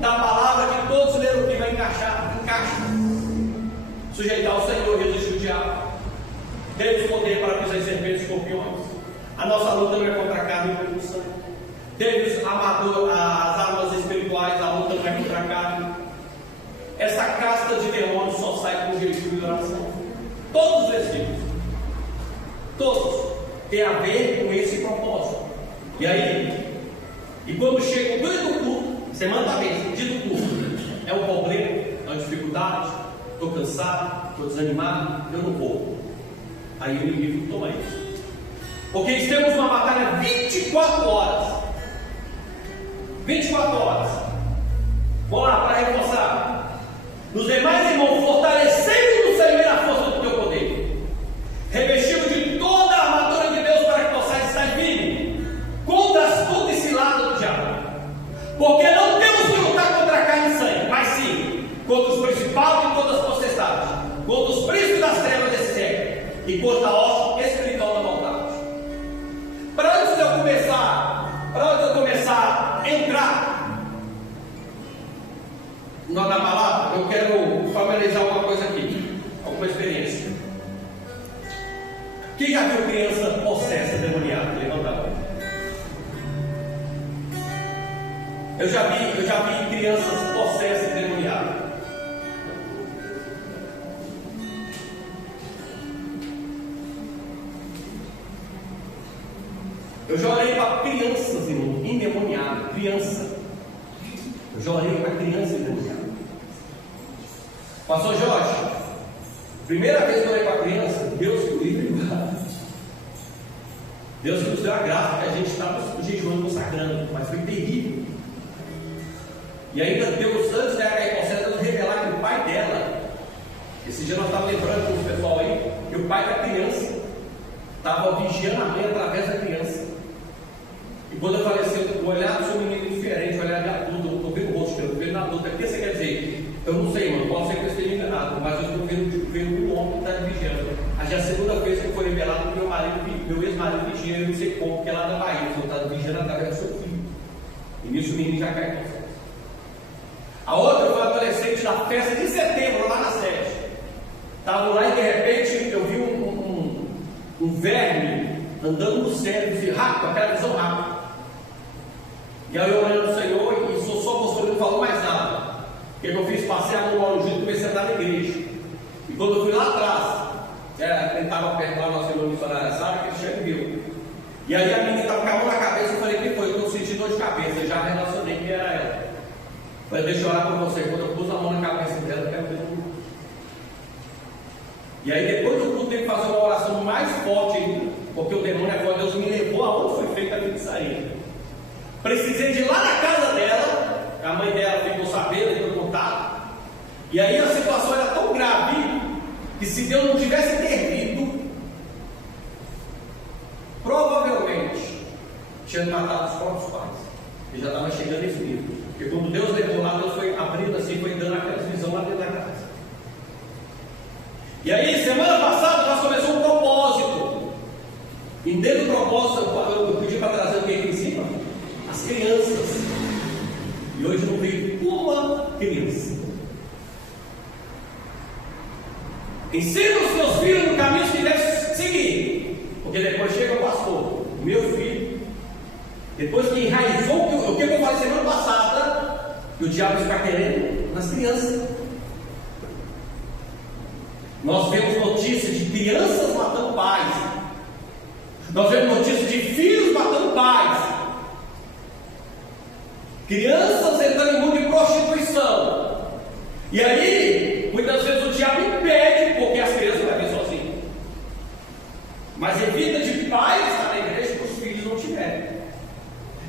da palavra que todos leram que vai encaixar, encaixa. Sujeitar ao Senhor, resistir o diabo. Temos poder para pisar em serpentes e escorpiões. A nossa luta não é contra a carne e contra o sangue. Temos as armas espirituais, a luta não é contra a carne. Essa casta de demônios só sai com jejum e oração. Todos os versículos, todos, têm a ver com esse propósito. E aí, quando chega o dia do culto, semana da vez, dia do culto, é um problema, é uma dificuldade, estou cansado, estou desanimado, eu não vou. Aí o inimigo toma isso. Porque temos uma batalha 24 horas. 24 horas. Vamos lá, para reforçar. Nos demais irmãos, fortalecendo no Senhor a força do teu poder. Revestido de toda a armadura de Deus para que possais estar firme contra as astutas ciladas do diabo. Porque não temos que lutar contra a carne e sangue, mas sim contra os principados e contra as potestades, contra os príncipes das trevas desse século e contra a hoste espiritual da maldade. Para antes de eu começar a entrar na palavra, eu quero familiarizar uma coisa aqui, alguma experiência. Quem já viu criança possessa, demoniada? Levanta a mão. Eu já vi crianças possessas e demoniadas. Eu já orei para crianças, irmão, endemoniadas, criança. Eu já orei para criança endemoniada. Pastor Jorge, primeira vez que eu orei para a criança, Deus que o livre. Deus que nos deu a graça, que a gente estava jejuando, consagrando, mas foi terrível. E ainda Deus, antes da Caicoceta, nos revelar que o pai dela, esse dia nós estávamos lembrando com o pessoal aí, que o pai da criança estava vigiando a mãe através da criança. E quando eu faleceu, o olhar do seu menino é diferente, o olhar de adulto, eu estou vendo o rosto, eu estou vendo adulto. O que você quer dizer? Eu não sei, mano, pode ser que eu esteja enganado, mas eu estou vendo um homem que está vigiando. Já é a segunda vez que foi revelado que meu ex-marido vigia, eu não sei como, porque é lá na Bahia, eu estava vigiando através do seu filho. E nisso o menino já cai com você. A outra foi adolescente da festa de setembro, lá na sede. Estava lá e de repente eu vi um verme andando no céu, rápido, aquela visão rápida. E aí eu olhando o Senhor e só pastor, não falou mais nada. O que eu fiz? Passei a mão no olho junto e comecei a andar na igreja. E quando eu fui lá atrás, ele estava perto lá, nosso irmão missionário Sara, que ele chegou e viu. E aí a menina estava com a mão na cabeça, eu falei, quem foi? Eu estou sentindo dor de cabeça, eu já relacionei que era ela. Falei, deixa eu orar por você. Quando eu pus a mão na cabeça dela, eu quero ver o culto. E aí depois do culto, tem que fazer uma oração mais forte ainda, porque o demônio agora, Deus me levou aonde foi feita a feitiçaria. Precisei de ir lá na casa dela, a mãe dela ficou sabendo, deu contato. E aí a situação era tão grave que se Deus não tivesse intervido, provavelmente tinha matado os próprios pais. E já estava chegando nesse nível. Porque quando Deus levou lá, Deus foi abrindo assim, foi dando aquela visão lá dentro da casa. E aí, semana passada, nós começamos um propósito. E dentro do propósito, eu pedi para trazer o que aqui em cima? As crianças. E hoje não veio uma criança. Ensina os seus filhos no caminho que devem seguir. Porque depois chega o pastor, meu filho. Depois que enraizou o que eu falei semana passada, que o diabo está querendo nas crianças. Nós vemos notícias de crianças matando pais. Nós vemos notícias de filhos matando pais. Crianças entrando em mundo de prostituição. E aí, muitas vezes o diabo impede, porque as crianças vão ver sozinhas. Mas evita de pais estar na igreja que os filhos não tiverem.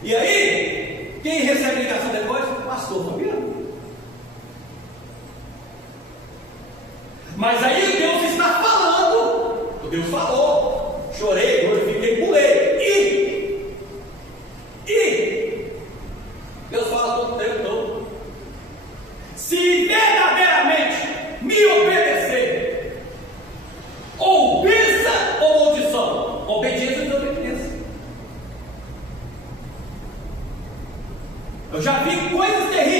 E aí, quem recebe ligação depois? O pastor Fabiano. Mas aí Deus está falando. Deus falou. Chorei, glorifiquei, pulei. E Deus fala todo o tempo todo. Se verdadeiramente me obedecer, ou bênção ou maldição, obediência e desobediência. Eu já vi coisas terríveis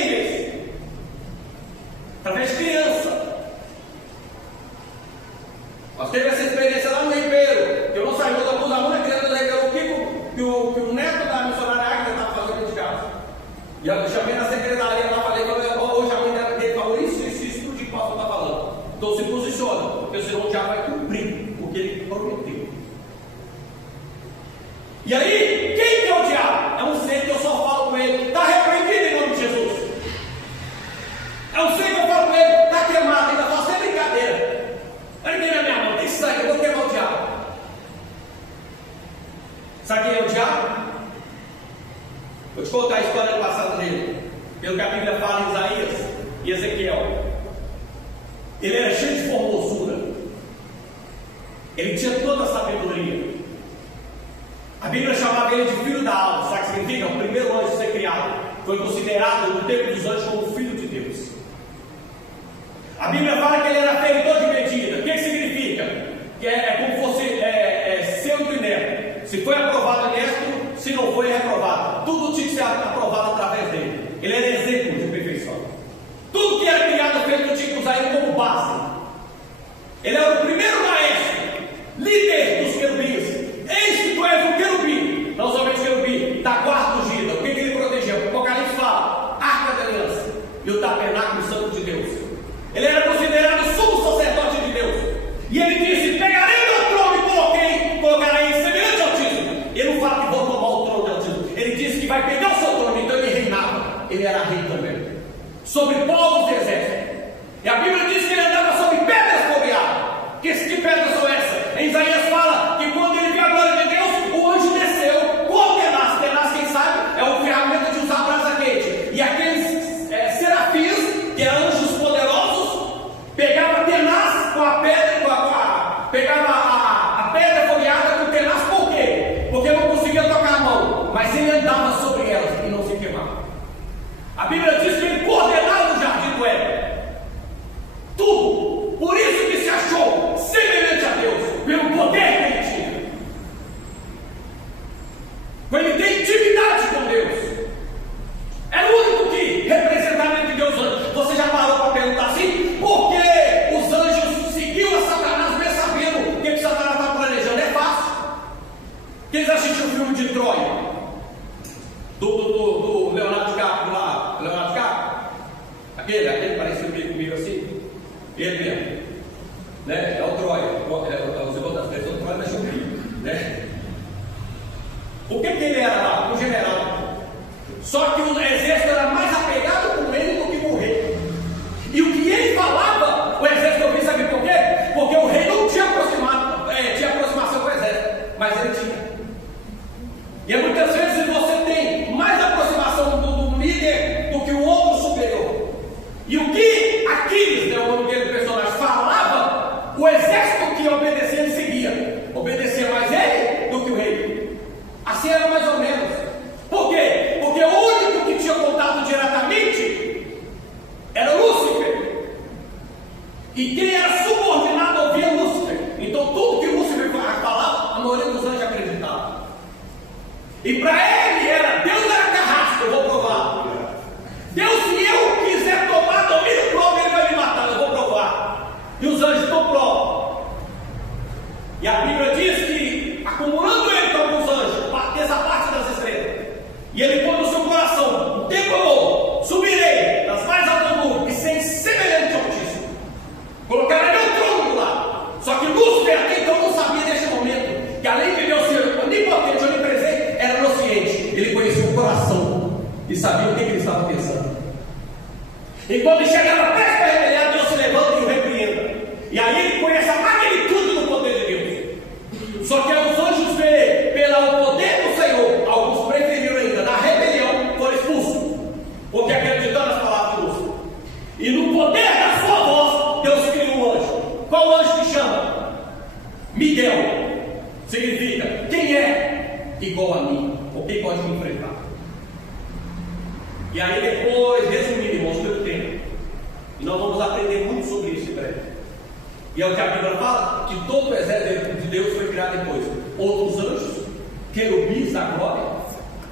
eu chamei na secretaria lá, falei, hoje a mãe dele falou isso, tudo que o pastor está falando. Então se posiciona, porque senão o diabo vai cumprir o que ele prometeu. E aí, quem que é o diabo? É um ser que eu só falo com ele, está repreendido em nome de Jesus. É um ser que eu falo com ele, está queimado, ainda faço sem brincadeira. Olha aqui na minha mão, tem sangue, eu vou queimar o diabo. Sabe quem é o diabo? Vou te contar a história do passado dele, pelo que a Bíblia fala em Isaías e Ezequiel. Ele era cheio de formosura, ele tinha toda a sabedoria. A Bíblia chamava ele de filho da alma. Sabe o que significa? O primeiro anjo a ser criado foi considerado no tempo dos anjos como filho de Deus. A Bíblia fala que ele era feitor de medida. O que significa? Que é como fosse seu e neto. Se foi aprovado neto, se não foi, é reprovado. Tudo tinha que ser aprovado através dele. Ele era exemplo de perfeição. Tudo que era criado feito tinha que usar ele como base. Ele era o primeiro maestro, líder dos querubins. Eis que tu és o querubim, não somente o querubim, da guarda ungida. O que ele protegeu? O Apocalipse fala, arca da aliança e o tabernáculo santo de Deus. Ele era considerado sumo sacerdote de Deus. E ele disse, pegarei meu trono e colocarei semelhante ao Altíssimo. Ele não fala que vou tomar o trono do Altíssimo. Ele disse que vai pegar o seu trono, então ele reinava. Ele era rei também, sobre povos e exércitos. E a Bíblia diz que ele andava sobre pedras folheadas. Que pedras são essas? Em Isaías fala que quando ele viu a glória de Deus, o anjo desceu com tenaz. Tenaz, quem sabe, é uma ferramenta de usar brasa quente. E aqueles serafins, que eram anjos poderosos, pegavam tenaz com a pedra, pegava a pedra folheada com tenaz. Por quê? Porque não conseguia tocar a mão, mas ele andava sobre elas e não se queimava. A Bíblia diz que ele coordenava o jardim do Éden. Tudo. Por isso que se achou semelhante a Deus, pelo poder que ele tinha. Ele tem intimidade com Deus. É o único que representava de Deus antes. Você já parou para perguntar assim? Por que os anjos seguiam a Satanás mesmo sabendo o que Satanás estava planejando? É fácil. Quem assistiu o filme de Troia? Do Leonardo DiCaprio lá. Leonardo DiCaprio? Aquele parecia comigo assim. Ele mesmo, né? É o Troia. Você botou as pessoas do Troia, mas Chumbinho, né? O que ele era lá? Um general. Só que o exército era mais apegado com ele do que com o rei. E o que ele falava, o exército ouvia, sabe por quê? Porque o rei não tinha aproximação com o exército, mas ele tinha. E muitas vezes você tem mais aproximação do líder do que o outro superior. E o que Aquiles, né, o nome dele, personagem, falava, o exército que obedecia, ele seguia. Obedecia mais ele do que o rei. Assim era mais ou menos. Por quê? Porque o único que tinha contato diretamente era Lúcifer. E quem era subordinado ouvia Lúcifer. Então tudo que Lúcifer falava, a maioria dos anjos acreditava. E para ele era, Deus era carrasco, eu vou provar. Deus, se eu quiser tomar domínio próprio, ele vai me matar, eu vou provar. E os anjos estão provos. E a Bíblia diz que, acumulando ele com alguns anjos, essa parte das estrelas, e ele põe no seu coração, declarou: subirei das mais altas nuvens e serei semelhante ao Altíssimo. Colocarei meu trono do lado. Só que Lúcifer até então não sabia neste momento que, além de Deus ser onipotente, onipresente, era onisciente. Ele conhecia o coração e sabia o que ele estava pensando. E quando ele chegava perto para rebeliar, Deus se levanta e o repreenda. E aí ele conhece a magnitude do poder de Deus. Só que os anjos vê pelo poder do Senhor. Alguns preferiram ainda, na rebelião, foram expulsos, porque acreditaram nas palavras de Deus. E no poder da sua voz, Deus criou um anjo. Qual anjo que chama? Miguel. Significa, quem é igual a mim? Ou quem pode me enfrentar? E aí depois, resumindo, irmãos, pelo tempo, e nós vamos aprender muito sobre isso em breve. E é o que a Bíblia fala, que todo o exército de Deus foi criado depois. Outros anjos, querubins da glória,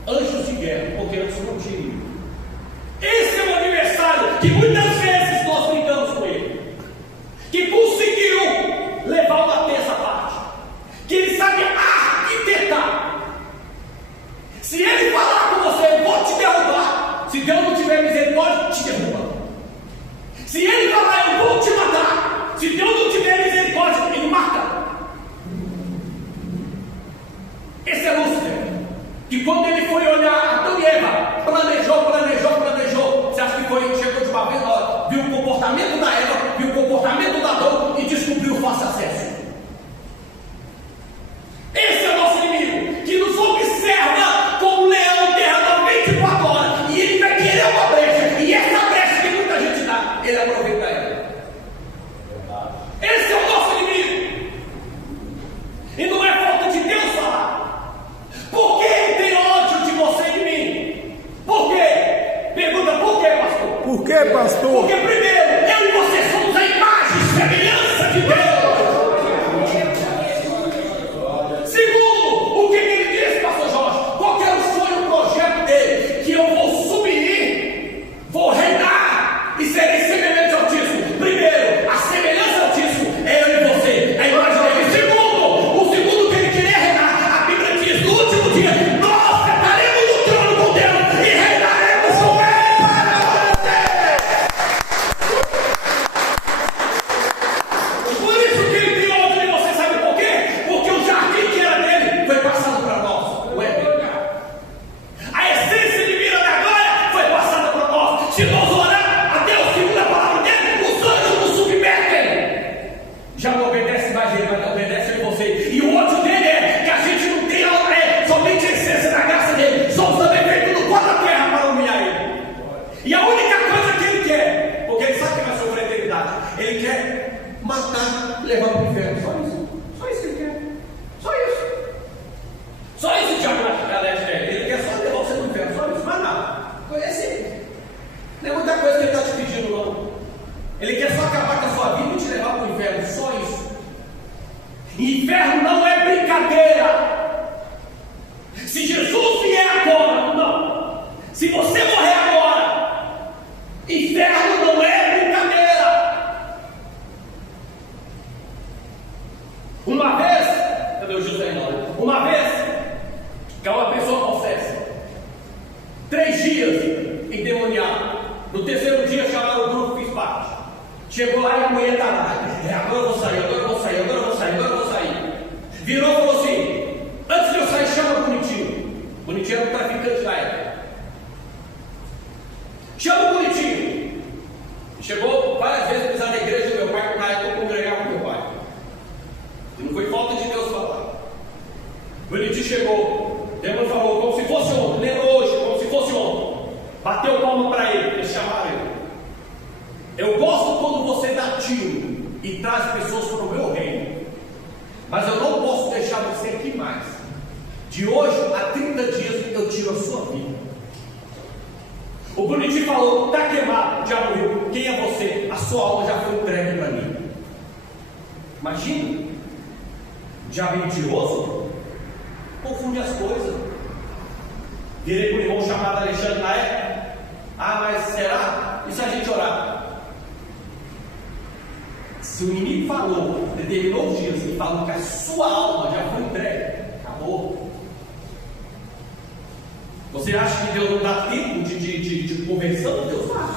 anjos de guerra, porque antes não tinha. Esse é o aniversário que muitas vezes nós brincamos com ele, que conseguiu levar uma terça parte, que ele sabe arquitetar. Se ele falar com você, eu vou te derrubar. Se Deus misericórdia, te derruba. Se ele falar, eu vou te matar, se Deus não tiver misericórdia, ele mata. Esse é Lúcifer, que quando ele foi olhar Adão e Eva, planejou. Você acha que chegou de uma vez, ó, viu o comportamento da Eva, viu o comportamento da Adão e descobriu o fácil acesso. Esse é o nosso inimigo, que nos observa como um leão terra 24 horas, e ele vai querer uma brecha, e essa brecha que muita gente dá, ele aproveita ela. Esse é o nosso inimigo, e não é falta de Deus falar. Por que ele tem ódio de você e de mim? Por quê? Pergunta, por quê, pastor? Por quê, pastor? Porque primeiro, eu e você somos a imagem e semelhança de Deus. Segundo, o que ele disse, pastor Jorge? Qual que era o sonho, o projeto dele? Que eu vou subir, vou reinar e serei semelhante ao Altíssimo. Primeiro, a semelhança ao Altíssimo é eu e você, a imagem dele. Segundo, o segundo que ele queria reinar, a Bíblia diz, no último dia, nós sentaremos no trono com Deus e reinaremos com ele. Por isso que ele tem ódio de você, sabe por quê? Porque o jardim que era dele foi passado para nós, o Éden. A essência divina da glória foi passada para nós. Se nós orar a Deus segundo a palavra dele, os anjos nos submetem. Já não obedece mais ele, mas obedece a você. E o ódio dele é que a gente não tem somente a essência da graça dele. Somos também feitos no pó da terra para humilhar ele. E a única coisa que ele quer, porque ele sabe que vai sofrer a eternidade, ele quer matar e levar para o inferno. Só isso. Só isso que ele quer. Só isso. Só isso o diabo acha dele. Ele quer só levar você para o inferno. Só isso, mais nada. É simples. Não é muita coisa que ele está te pedindo, não. Ele quer só acabar com a sua vida e te levar para o inferno. Só isso. Inferno não é brincadeira. Se Jesus vier agora, não. Se você morrer agora, inferno não é brincadeira. Uma vez, cadê o José? Uma vez, que uma pessoa possessa, 3 dias endemoniado. No terceiro dia chamaram o grupo, fiz parte. Chegou lá e a mulher está lá. Agora eu vou sair, agora eu vou sair, agora eu vou sair, agora eu vou sair. Virou e falou assim: antes de eu sair, chama o Bonitinho. Bonitinho era um traficante da época. Chama o Bonitinho. Chegou várias vezes pisar na igreja do meu pai, na época eu congregava com meu pai. E não foi falta de Deus falar. O Bonitinho chegou, Deus falou como se fosse ontem, lembrou hoje, como se fosse ontem. Bateu palma para ele, eles chamaram ele. Eu gosto quando você dá tiro e traz pessoas para o meu reino, mas eu não posso deixar você aqui mais. De hoje a 30 dias eu tiro a sua vida. O Bonitinho falou: está queimado, já morreu. Quem é você? A sua alma já foi entregue para mim. Imagina, o diabo mentiroso confunde as coisas. Virei para o irmão chamado Alexandre na época. Ah, mas será? E se a gente orar? Se o inimigo falou, determinou os dias e falou que a sua alma já foi entregue, acabou. Você acha que Deus não dá tempo de conversão? Deus dá.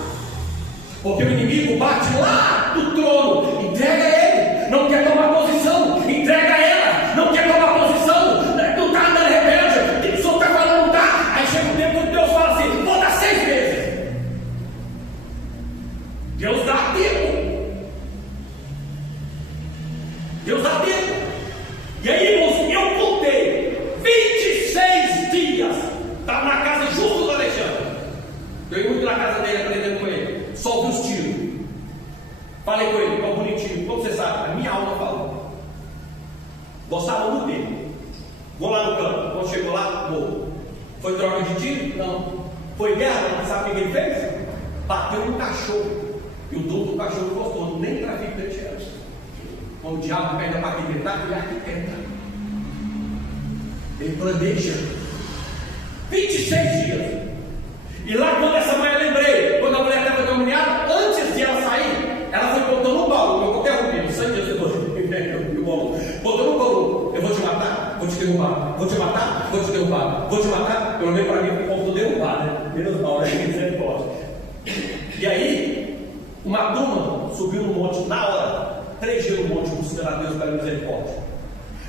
Porque o inimigo bate lá do trono, entrega ele, não quer tomar posição, entrega ela, não quer tomar posição, não está andando rebelde, o senhor está falando, não está. Aí chega o tempo que Deus fala assim: vou dar 6 vezes. Deus dá tempo. Deus dá tempo. E aí, irmãos, eu contei 26 dias. Estava na casa justo do Alexandre. Eu ia muito na casa dele, aprendendo com ele. Só ouvi os tiros. Falei com ele, ficou bonitinho. Como você sabe, a minha alma falou. Gostava muito dele. Vou lá no campo. Quando chegou lá, morro. Foi troca de tiro? Não. Foi guerra? Sabe o que ele fez? Bateu no cachorro. E o dono do cachorro gostou. Nem traficante era. Quando o diabo pega para arquitetar, ele arquiteta. Ele planeja. 26 dias. E lá, quando essa manhã, lembrei, quando a mulher estava endemoniada, antes de ela sair, ela foi contando um baú. Eu interrompi, 100 dias depois. Contando um baú. Eu vou te matar, vou te derrubar. Vou te matar, vou te derrubar. Vou te matar. Pelo menos para mim, o povo derrubar, né? Menos mal, né? Misericórdia. Uma turma subiu no monte na hora, 3 dias no monte, buscando a Deus pela misericórdia.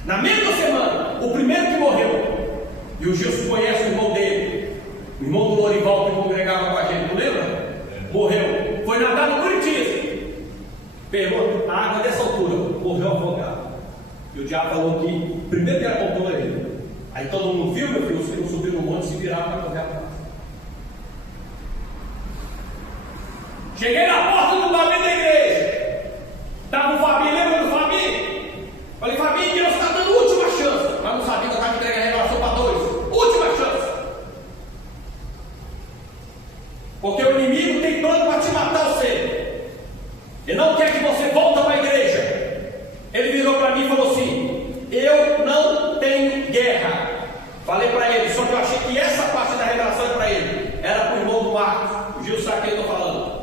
Na mesma semana, o primeiro que morreu, e o Gilson conhece o irmão dele, o irmão do Lorival que congregava com a gente, não lembra? Morreu, foi nadar no Curitiba, pegou a água dessa altura, morreu afogado. E o diabo falou que o primeiro que apontou é ele. Aí todo mundo viu, meu filho, os que não subiram no monte se viraram para correr atrás. Cheguei na porta do Fabinho da igreja. Estava o Fabinho, lembra do Fabinho? Falei, Fabinho, Deus está dando última chance. Mas não sabia que eu estava entregando a revelação para 2. Última chance. Porque o inimigo tem plano para te matar você. Ele não quer que você volte para a igreja. Ele virou para mim e falou assim: eu não tenho guerra. Falei para ele, só que eu achei que essa parte da revelação era para ele. Era para o irmão do Marcos. O Gil sabe quem eu estou falando.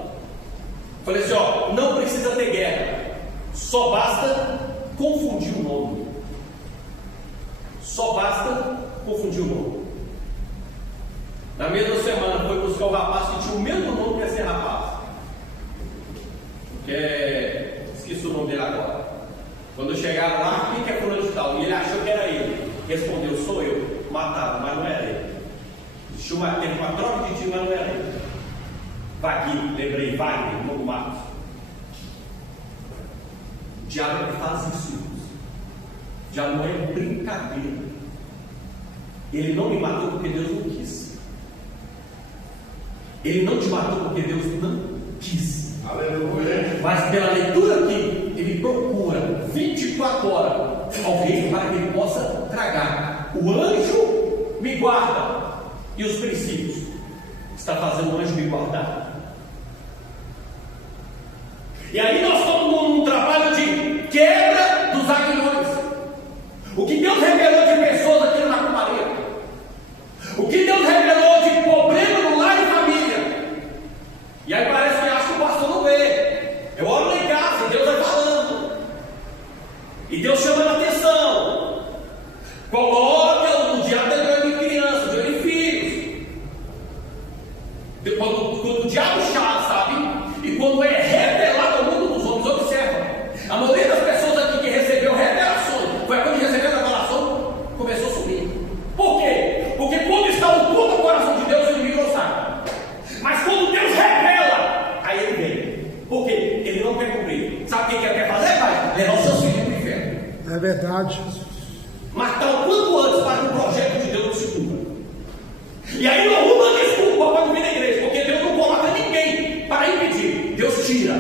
Falei assim, ó, não precisa ter guerra. Só basta confundir o nome. Só basta confundir o nome. Na mesma semana foi buscar o rapaz que tinha o mesmo nome que esse rapaz. Esqueci o nome dele agora. Quando chegaram lá, quem que é fulano de tal? E ele achou que era ele. Respondeu, sou eu. Mataram, mas não era ele. Teve uma troca de tiro, mas não era ele. Vaguinho, lembrei, Wagner, irmão do Marcos. O diabo é que faz isso, irmãos. O diabo não é brincadeira. Ele não me matou porque Deus não quis. Ele não te matou porque Deus não quis. Aleluia. Mas pela leitura aqui, ele procura 24 horas alguém para que ele possa tragar. O anjo me guarda. E os princípios? Está fazendo o anjo me guardar. E aí nós estamos num trabalho de quebra dos aguilhões. O que Deus revelou de pessoas aqui na Macumaria, o que Deus revelou de problema no lar e família. E aí parece que acho que o pastor não vê. Eu oro lá em casa e Deus vai falando. E Deus chamando a atenção. Coloca o diabo de olho em criança, de olho em filhos. Quando o diabo chata, sabe? E quando é revelado ao mundo dos homens, observa. A maioria das pessoas aqui que recebeu revelação, foi quando recebeu a revelação, começou a subir. Por quê? Porque quando está oculto o coração de Deus, o inimigo não sabe. Mas quando Deus revela, aí ele vem. Por quê? Ele não quer cumprir. Sabe o que ele quer fazer, pai? Levar os seus filhos para o inferno. É verdade. Matar o quanto antes para que o projeto de Deus não se cumpra. E aí não arruma desculpa para não vir na igreja, porque Deus não coloca ninguém para impedir. Deus tira.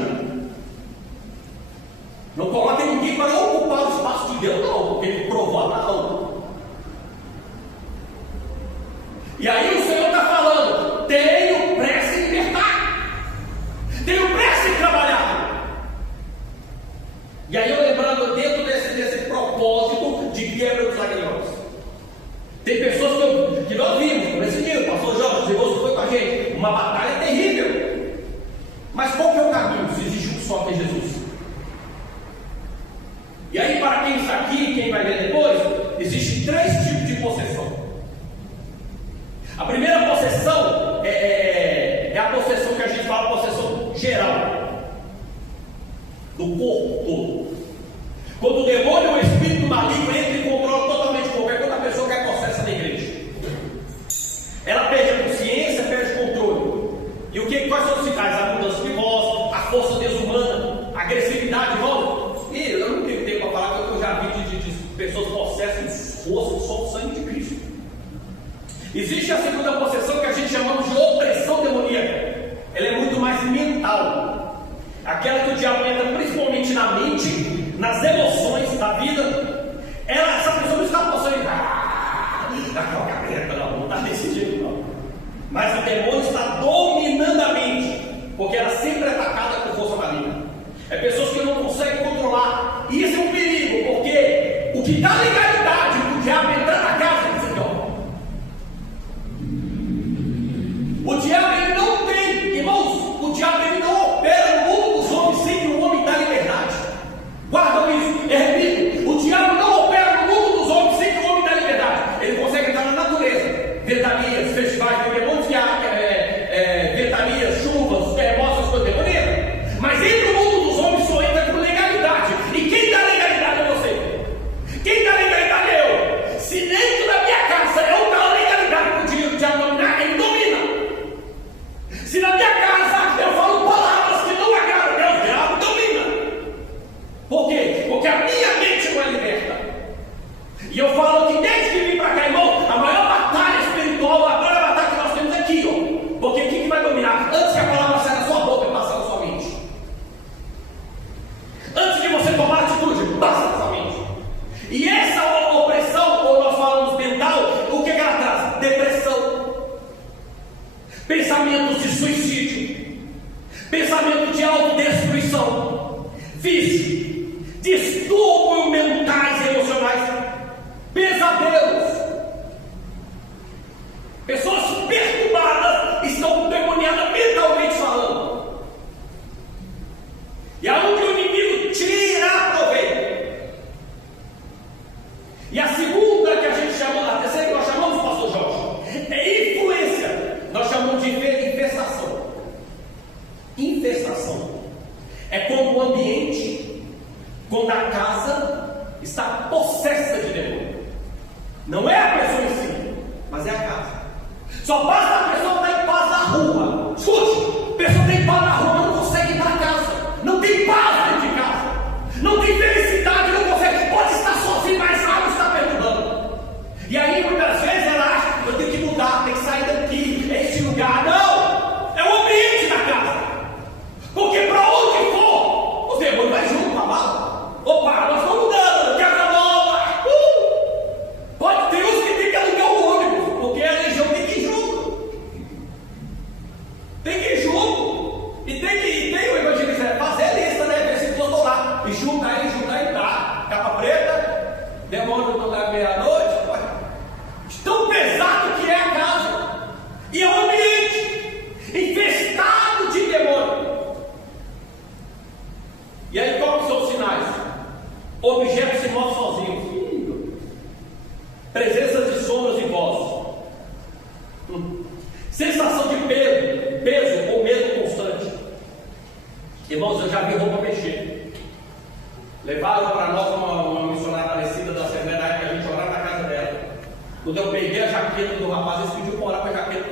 Não coloca ninguém para ocupar o espaço de Deus, não, porque ele provou não. E aí o Senhor está falando: tenho pressa em libertar, tenho pressa em trabalhar. E aí eu lembrando dentro desse propósito de quebra dos aguilhões. Tem pessoas que nós vimos, nesse dia, o pastor Jorge Zegoso foi com a gente, uma batalha terrível. Mas qual que é o caminho? Se existe um só, que é Jesus. E aí, para quem está aqui, quem vai ver depois, existem 3 tipos de possessão. A primeira possessão é a possessão que a gente fala, possessão geral, do corpo todo. Quando o demônio ou o espírito maligno entra e controla totalmente qualquer coisa, a pessoa quer possessa na igreja. Ela perde a consciência, perde o controle. E quais são os sinais? A mudança de voz, a força desumana, a agressividade, irmão. E eu não tenho tempo para falar, porque eu já vi de pessoas possessas de força, só o sangue de Cristo. Existe a segunda possessão que a gente chamamos de opressão demoníaca. Ela é muito mais mental. Aquela que o diabo entra principalmente na mente, nas emoções da vida. Essa pessoa não está possuindo. Daquela cabeça, não está desse jeito, não. Mas o demônio está dominando a mente, porque ela sempre é atacada com força maligna. É pessoas que não conseguem controlar. E isso é um perigo, porque o que dá legalidade para o diabo entrar na casa do Senhor. O diabo ele não tem, irmãos, o diabo ele não opera no mundo dos homens sem que o homem dá liberdade. Guardam isso, eu repito, o diabo não opera no mundo dos homens sem que o homem dá liberdade. Ele consegue entrar na natureza, ventanias, festivais, tem demônios que vício, distúrbios mentais e emocionais, pesadelos. Pessoas perturbadas estão demoniadas mentalmente falando. E aonde o inimigo tira proveito. E a segunda que a gente chama, a terceira que nós chamamos, pastor Jorge, é influência. Nós chamamos de infestação. Infestação é quando o ambiente, quando a casa está possessa de demônio. Não é a pessoa em si, mas é a casa. Só basta a pessoa estar em paz na rua. Escute, a pessoa tem paz na rua, não consegue ir para casa. Não tem paz dentro de casa. Não tem felicidade, não consegue. Pode estar sozinho, mas algo está perturbando. E aí muitas vezes ela acha que eu tenho que mudar, tenho que sair daqui, é esse lugar. Não! É o ambiente da casa. Porque para onde for, o demônio vai junto com a mala. Opa, nós estamos mudando, casa nova. Pode ter uns que tem que alugar o ônibus, porque a legião tem que ir junto. Tem que ir junto. E tem o evangelista, fazer a lista, né? Versículo do lá. E junta aí, tá. Capa preta, demônio toda meia-noite. Tão pesado que é a casa. E é o ambiente infestado de demônio. E aí quais são os sinais? Objetos se movem sozinhos. Presenças de sombras e vozes. Sensação de peso ou medo constante. Irmãos, eu já vi roupa mexer. Levaram para nós uma missionária parecida da Assembleia, na época a gente orava na casa dela. Quando eu peguei a jaqueta do rapaz, eles pediram para orar com a jaqueta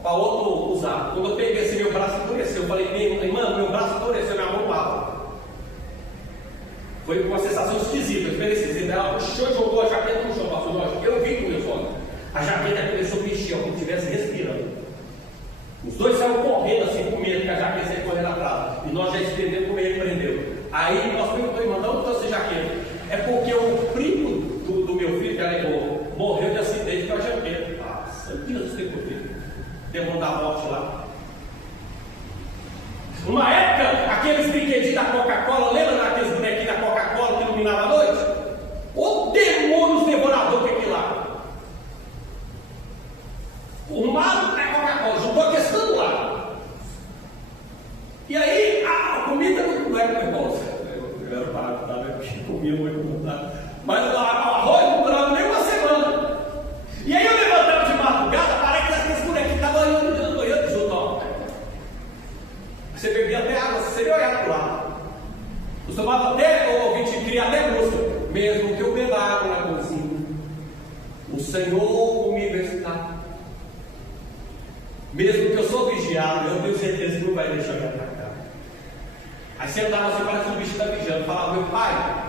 para outro usar. Quando eu peguei esse, meu braço endureceu. Eu falei, irmã, meu braço endureceu, minha mão pava. Foi uma sensação esquisita, esquisita. Ela puxou e jogou a jaqueta no chão, pastor Jorge. Eu vi com meus olhos. A jaqueta começou a mexer, como se estivesse respirando. Os dois saíram correndo assim, com medo, que a jaqueta saiu correndo atrás. E nós já estendemos como ele prendeu. Aí nós perguntamos, irmã, não trouxe jaqueta. É porque o primo do meu filho, que ela levou, morreu de acidente com a jaqueta. Nossa, eu tinha assustei com o filho. Demônio da morte lá. Uma época, aqueles brinquedinhos da Coca-Cola, lembra daqueles bonequinhos da Coca-Cola que iluminava a noite? O demônio devorador que é aquilo lá. O mago da Coca-Cola, juntou a questão lá. E aí, a comida não é com bolsa. Eu era parado, tá? Eu comia muito, tá? Mas o arroz não durava nem uma semana. E aí eu levantava de madrugada, parece que aqueles bonequinhos estavam olhando junto, ó. Você bebia até água, você seria olhado para lá. Costumava até, ou a gente queria até música. Mesmo que eu beba água na cozinha, o Senhor comigo está. Mesmo que eu sou vigiado, eu tenho certeza que não vai deixar eu atacar. Aí você andava assim, parece que o bicho está vigiando. Falava, meu pai,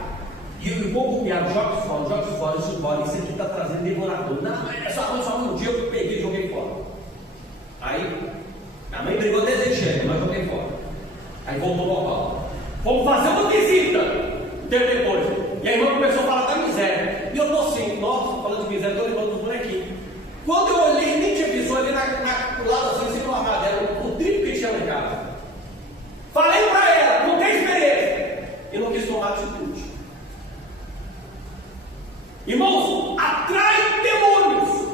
e o povo piado, joga fora, isso aqui está trazendo devorador. Não, é só um dia eu peguei e joguei fora. Aí, a mãe brigou desejando, mas joguei fora. Aí voltou ao local. Vamos fazer uma visita. Tempo depois. E a irmã começou a falar da miséria. E eu estou assim, nossa, falando de miséria, estou lembrando dos bonequinhos. Quando eu olhei, nem tinha visto ali do lado assim, em cima do armário dela, o triplo que tinha lá em casa. Falei para ela, não tem experiência. E não quis tomar atitude. Irmãos, atrai demônios,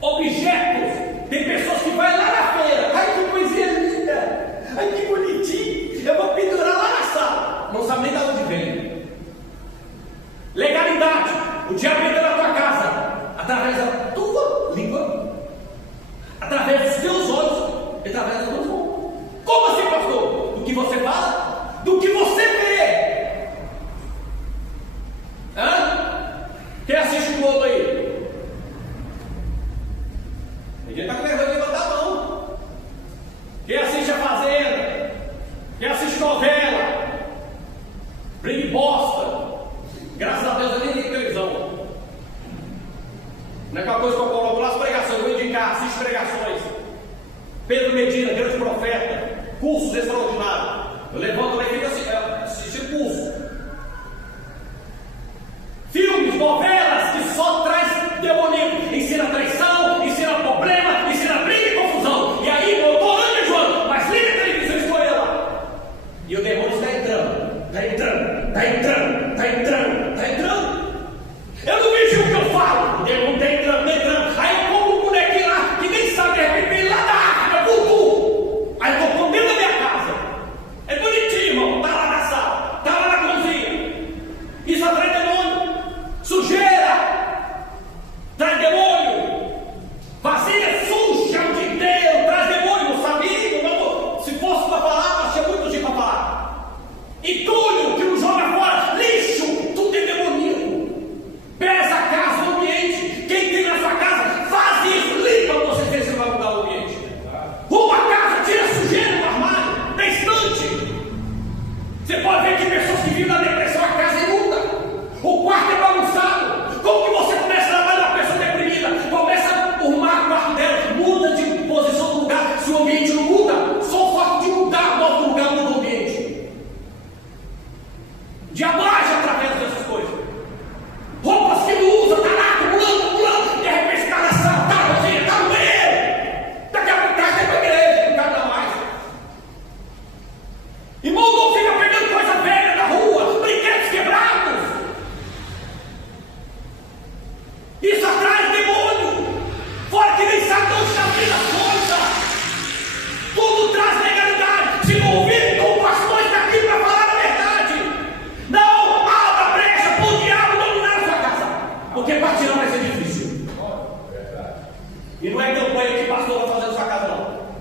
objetos. Tem pessoas que vão lá na feira. Ai, que coisinha linda. Ai, que bonitinho. Eu vou pendurar lá na sala. Não sabe nem de onde vem. Legalidade. O diabo entra na tua casa através da tua língua, através dos teus olhos e através das tuas mãos. Como assim, pastor? Do que você fala? Do que você vê. Quem assiste o Globo aí? Ninguém está com vergonha de levantar a mão. Quem assiste a Fazenda? Quem assiste novela? Briga bosta. Graças a Deus eu nem ligo televisão. Não é aquela coisa que eu coloco lá as pregações, eu vou indicar, assiste pregações. Pedro Medina, grande profeta, cursos extraordinários. Eu levanto lá e fico assistindo curso. Filmes, novelas que só traz demoníaco, ensina traição, ensina problema, ensina briga e confusão. E aí, eu estou orando, João, mas liga a televisão e escolha lá.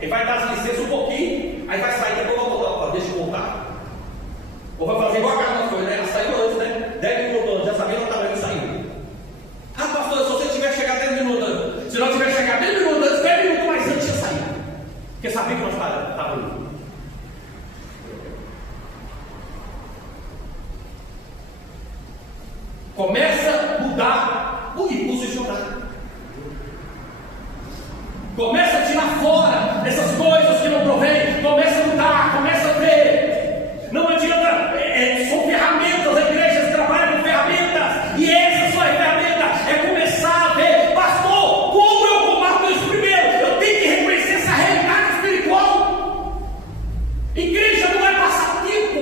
Ele vai dar as licenças um pouquinho, aí vai sair, depois vai voltar. Deixa eu voltar. Ou vai fazer igual a Carla foi, né? Ela saiu antes, né? 10 minutos antes, já sabia que ela estava saindo. Ah, pastor, se você tiver chegado 10 minutos antes, se não tiver chegado 10 minutos antes, 10 minutos mais antes, tinha saído. Porque sabia que nós estávamos indo. Começa a mudar e posicionar. Começa a tirar fora essas coisas que não provém. Começa a mudar, começa a ver. Não adianta, são ferramentas, a igreja trabalha com ferramentas. E essa sua ferramenta é começar a ver, pastor, como eu combato isso primeiro? Eu tenho que reconhecer essa realidade espiritual. Igreja não é passatempo.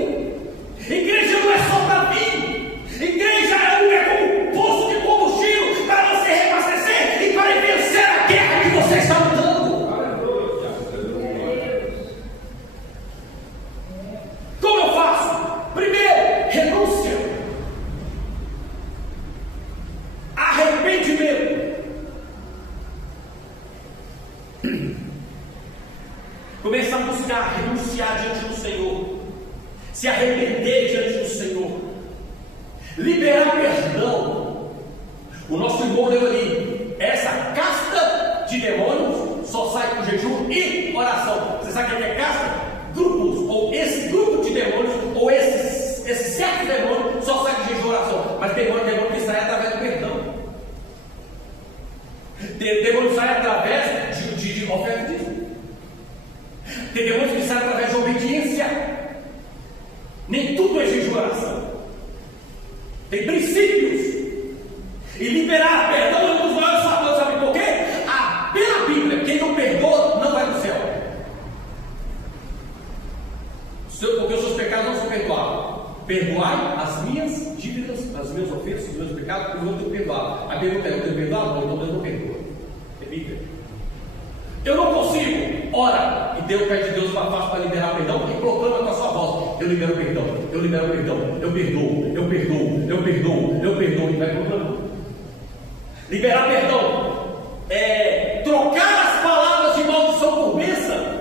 Igreja não é só para vir. Igreja é como um poço de combustível para você reabastecer e para vencer a guerra que você está lutando. Como eu faço? Primeiro, renúncia, arrependimento. Começa a buscar renunciar diante do Senhor, se arrepender diante do Senhor, liberar perdão. O nosso irmão leu ali, essa casta de demônios só sai com jejum e oração. Você sabe o que é casta? Grupos, ou esse grupo de demônios, ou esse certo demônio só sai com jejum e oração. Mas demônio que sai através do perdão. Demônio sai através de oferta de dízimo. Tem demônios que saem através de obediência. Nem tudo é jejum e oração. Tem princípios. E liberar perdão é um dos maiores fatores, sabe por quê? Pela Bíblia, quem não perdoa não vai para o céu. Porque os seus pecados não são perdoados. Perdoai as minhas dívidas, as minhas ofensas, os meus pecados, porque eu não tenho perdoado. A pergunta é: eu tenho perdoado? Não, então Deus não perdoa. É Bíblia. Eu não consigo. Ora, e Deus pede Deus para liberar perdão e proclama com a sua voz: eu libero perdão, eu libero perdão, eu perdoo, eu perdoo, eu perdoo, eu perdoo, e vai proclamando. Liberar perdão é trocar as palavras de maldição por bênção.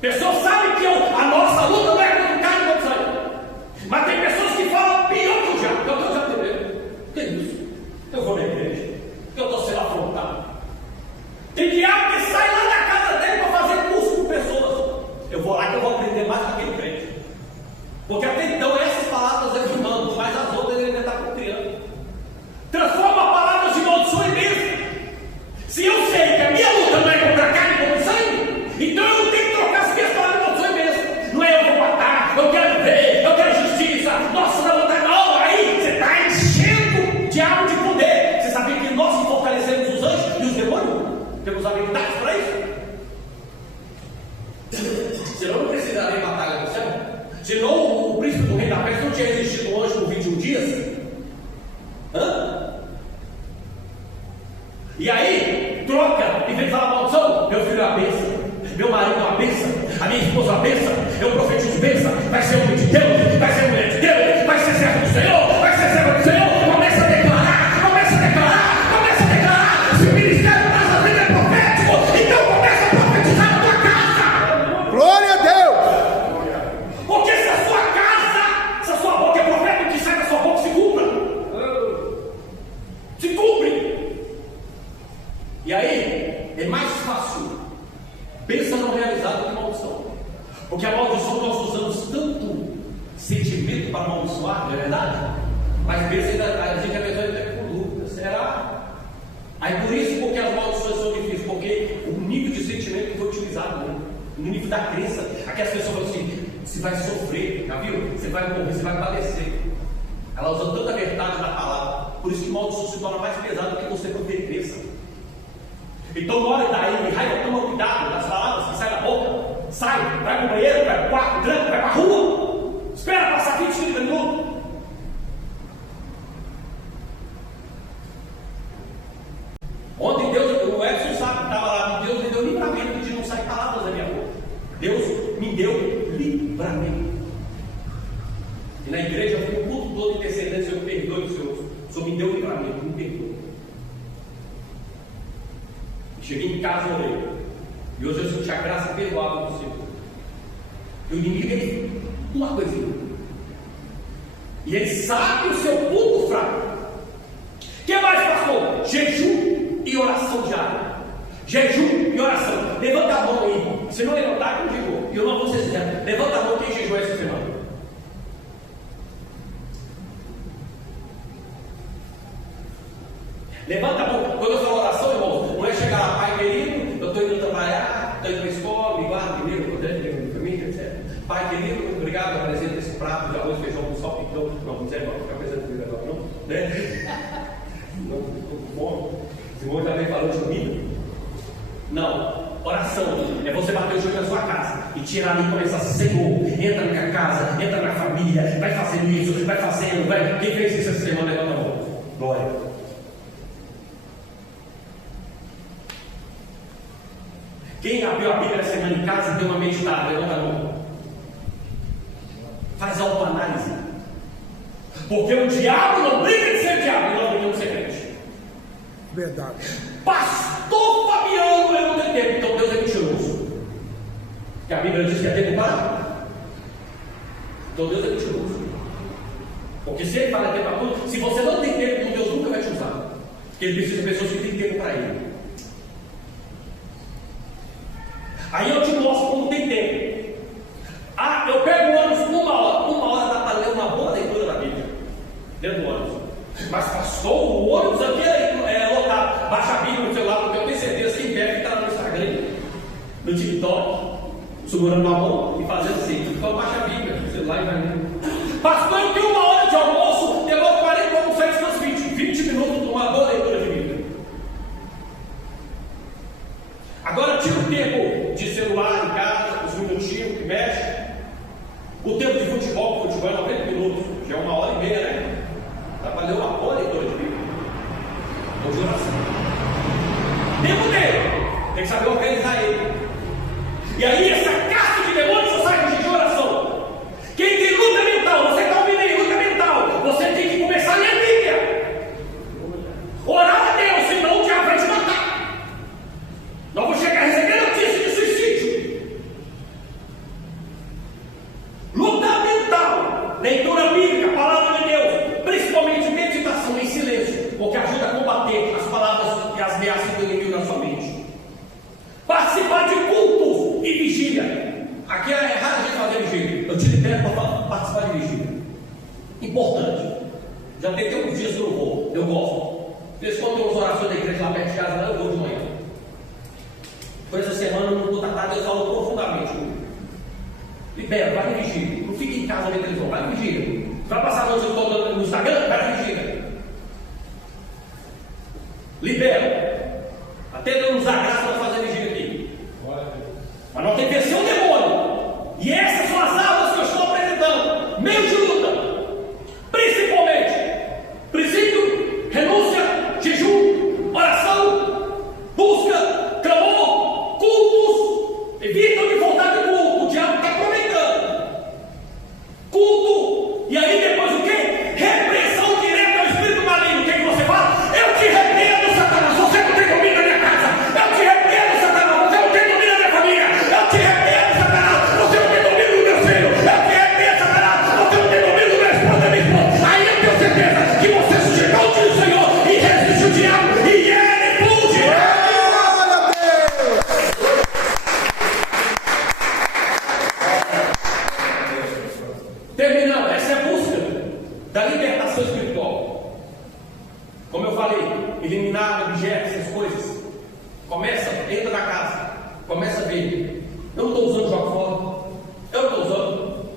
Pessoas sabem que a nossa luta não é contra carne e contra sangue, mas tem pessoas que falam pior que o diabo. Então Deus já entendeu. Que isso? Eu vou na igreja, que eu estou sendo afrontado. Tem diabo que sai lá da casa dele para fazer curso com pessoas. Eu vou lá que eu vou aprender mais com aquele crente. Porque até então essas palavras ele manda, mas as outras ele ainda está criando. Transforma palavras de maldição em bênção. Se eu sei que a minha luta não é contra carne e contra sangue, então eu não tenho que trocar as minhas palavras de maldição em bênção. Não é eu vou matar, eu quero ver, eu quero justiça. Nossa, não está não. Aí você está enchendo o diabo de poder. Você sabia que nós fortalecemos os anjos e os demônios? Temos habilidades para isso? Senão não precisaria batalha do céu. Senão o príncipe do rei da peste não tinha resistido um anjo por 21 dias. E aí, troca, em vez de falar maldição, meu filho é a bênção, meu marido é uma bênção, a minha esposa é uma bênção, eu profetizo bênção, vai ser homem de Deus, vai ser mulher de Deus, vai ser servo do Senhor, vai ser servo do Senhor. Começa a declarar, começa a declarar, começa a declarar. Se o ministério da nossa vida é profético, então começa a profetizar na tua casa. Glória a Deus. Porque se a sua casa, se a sua boca é profeta, o que sai da sua boca se cumpra. Se cumpre. E aí, é mais fácil bênção não realizada que maldição. Porque a maldição nós usamos tanto sentimento para amaldiçoar, não é verdade? Mas bênção a gente é pessoa até com dúvida. Será? Aí por isso, porque as maldições são difíceis, porque o nível de sentimento que foi utilizado, né? O nível da crença, aquelas pessoas falam assim: você vai sofrer, já viu? Você vai morrer, você vai padecer. Ela usa tanta verdade na palavra. Por isso que maldição se torna mais pesada do que você prover crença. Então, na hora daí, raiva, toma cuidado das palavras que saem da boca. Sai, vai pro banheiro, vai pro quarto, tranca, vai pra rua. Espera passar 20, 30 minutos. Ontem Deus, o Edson sabe, estava lá, Deus me deu livramento de não sair palavras da minha boca. Deus me deu livramento. E na igreja eu fui o culto todo intercedendo: Senhor, perdoe o Senhor. O Senhor me deu livramento, me perdoe. Cheguei em casa e orei: E hoje eu senti a graça perdoável do Senhor. E o inimigo, ele, uma coisinha. E ele sabe o seu ponto fraco. O que mais, pastor? Jejum e oração diária. Jejum e oração. Levanta a mão aí. Se não levantar, não jejum. Eu não vou ser sincero. Levanta a mão quem jejuou essa semana. Levanta a mão. Quando eu falo oração, irmão, não é chegar lá, pai querido, eu estou indo trabalhar, estou indo para a escola, me guarda primeiro, minha família, etc. Pai querido, obrigado, apresento esse prato de arroz, feijão com sal, então, não, não quiser ficar apresentando comigo agora, não, né? Não, estou com fome. O Senhor também falou de comida. Não. Oração é você bater o joelho na sua casa e tirar ali e começar, Senhor, entra na minha casa, entra na minha família, vai fazendo isso, vai fazendo, vai. Quem fez isso essa semana, levanta a mão. Glória. Quem abriu a Bíblia essa semana em casa e deu uma meditada, levanta a mão. Faz autoanálise. Porque o diabo não brinca de ser diabo, nós brincamos de ser crente. Verdade. Pastor Fabiano, eu não tenho tempo, então Deus é mentiroso. Porque a Bíblia diz que é tempo para. Então Deus é mentiroso. Porque se ele fala tempo para tudo, se você não tem tempo, então Deus nunca vai te usar. Porque ele precisa de pessoas que têm tempo para ele. Aí eu te mostro como tem tempo. Ah, eu pego o ônibus uma hora dá para ler uma boa leitura da Bíblia dentro do ônibus. Mas pastor, o ônibus aqui é lotado. Baixa a Bíblia no celular, porque eu tenho certeza que quem deve estar no Instagram, no TikTok, segurando uma mão e fazendo assim. Então baixa a Bíblia no celular e vai ler. Pastor, eu tenho uma hora de almoço, demora 40 minutos, 20 minutos de uma boa leitura de Bíblia. Agora tira o tempo de celular em casa, os minutinhos que mexe. O tempo de futebol é 90 minutos, já é 1h30, né? Dá para ler uma boa leitura de Bíblia. Ou de oração. Tempo dele, tem que saber organizar ele. E aí essa casta de demônios só sai de oração. Quem tem luta mental, você está ouvindo aí, luta mental, você tem que começar a ler a Bíblia. Orar a Deus, senão o diabo vai te matar. Nós vamos chegar a receber notícia de suicídio. Luta mental, leitura bíblica, palavra de Deus, principalmente meditação em silêncio, porque ajuda a combater as palavras e as ameaças do inimigo na sua mente. Participar de cultos e vigília. Aqui é raro a gente fazer vigília. Eu te libero para participar de vigília. Importante. Já tem alguns dias que eu vou. Eu gosto. Porque quando tem umas orações da igreja lá perto de casa, eu vou de manhã. Por essa semana, no culto da tarde, Deus falou profundamente comigo. Libera, vai em vigília. Não fique em casa na televisão, vai em vigília. Vai passar a noite toda no Instagram, vai em vigília. Libera. Até Deus nos dá graça para fazer vigília aqui. Mas nós temos que vencer o demônio. E essas são as armas que eu estou apresentando. Meio de luta. Principalmente. Princípio, renúncia, jejum, oração, busca, clamor, cultos. Evita de voltar de culto. O diabo está aproveitando. Culto. E aí depois o quê? Repressão direta ao espírito maligno. O que você fala? Eu te repreendo, Satanás. Você não tem domínio na minha casa. Eu te repreendo, Satanás. Você não tem domínio na minha família. Eu te repreendo, Satanás. Você não tem domínio do meu filho. Eu te repreendo, Satanás. Você não tem domínio do meu esposo, da minha esposa. Aí eu tenho certeza que você sujeitou o dia do Senhor e resiste o diabo. E ele fugirá. Terminando, essa é a busca da libertação espiritual. Como eu falei, eliminar objetos, essas coisas. Começa, entra na casa, começa a ver. Eu não estou usando jogo fora. Eu não estou usando.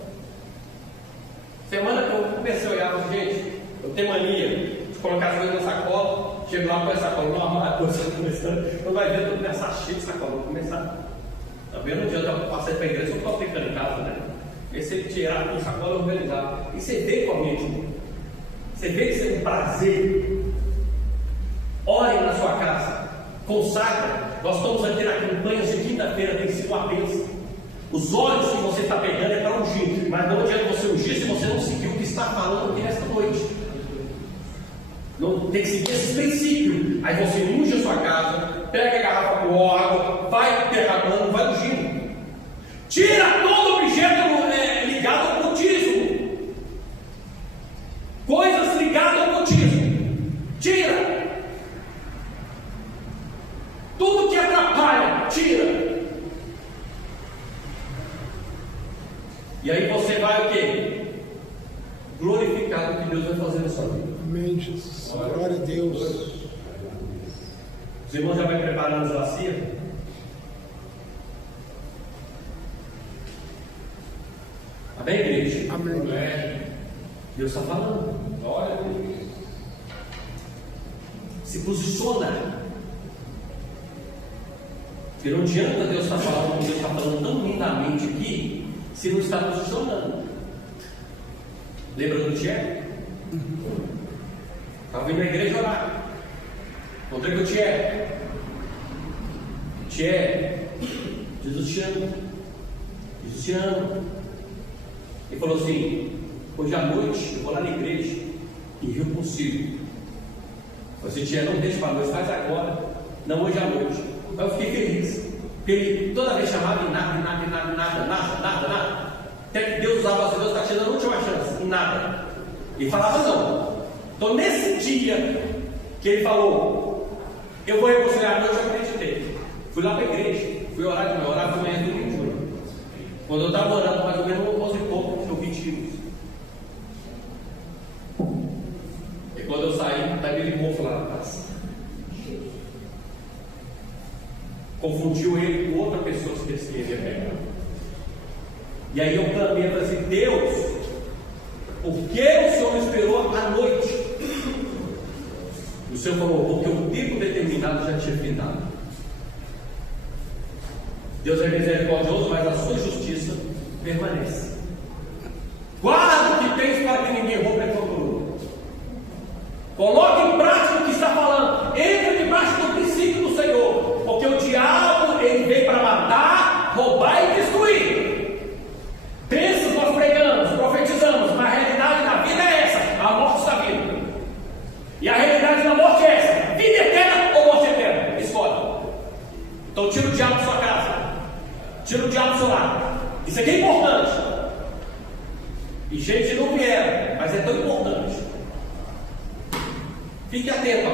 Semana que eu comecei a olhar, gente, eu tenho mania de colocar as coisas na sacola, chego lá com a sacola no armário, começando, não vai ver, eu vou começar cheio de sacola, vou começar. Tá vendo? Um dia eu passei para a igreja, eu estou ficando em casa, né? E você tirar a sacola e organizar. E você vê com a mente. Você vê que isso é um prazer. Ore na sua casa. Consagra. Nós estamos aqui na campanha de quinta-feira, tem sido uma bênção. Os olhos que você está pegando é para ungir. Mas não adianta você ungir se você não seguir o que está falando aqui nesta noite. Não tem que seguir esses princípios. Aí você unge a sua casa, pega a garrafa com água, vai derramando. E aí você vai o quê? Glorificar o que Deus vai fazer na sua vida. Amém, Jesus. Glória a Deus. Os irmãos já vai preparando as bacias? Amém, igreja? Amém. Deus está falando. Glória a Deus. Se posiciona. Porque não adianta Deus estar falando, como Deus está falando tão lindamente aqui, se não está posicionando. Lembra do Tiago? Estava vindo na igreja orar. Encontrei com o Tiago. Tiago, Jesus te ama. Jesus te ama. Ele falou assim: hoje à noite eu vou lá na igreja e Rio Possível. Você Tiago, não deixa para nós, faz agora. Não hoje à noite. Aí eu fiquei feliz. Porque ele toda vez chamava e nada. Até que Deus usava as pessoas, está te dando a última chance, e nada. E falava não. Então nesse dia que ele falou, eu vou reconciliar a noite, eu acreditei. Fui lá para a igreja, fui orar de manhã, orar de manhã do domingo. Quando eu estava orando, mais ou menos 11 e pouco, eu vi tiros. E quando eu saí, estava ele morto lá na praça. Confundiu ele com outra pessoa que ele ia pegar. E aí eu clamei e falei assim: Deus, por que o Senhor me esperou à noite? O Senhor falou: porque o tempo determinado já tinha findado. Deus é misericordioso, mas a sua justiça permanece. Guarda o que tens para que ninguém roube a tua coroa. Coloque em prática o que está falando. Entre debaixo do princípio do Senhor. Porque o diabo, ele veio para matar, roubar e destruir. Bênçãos nós pregamos, profetizamos, mas a realidade da vida é essa: a morte está vindo. E a realidade da morte é essa: vida eterna ou morte eterna? Escolhe. Então tira o diabo da sua casa, tira o diabo do seu lado. Isso aqui é importante. E gente não vieram, mas é tão importante. Fique atento.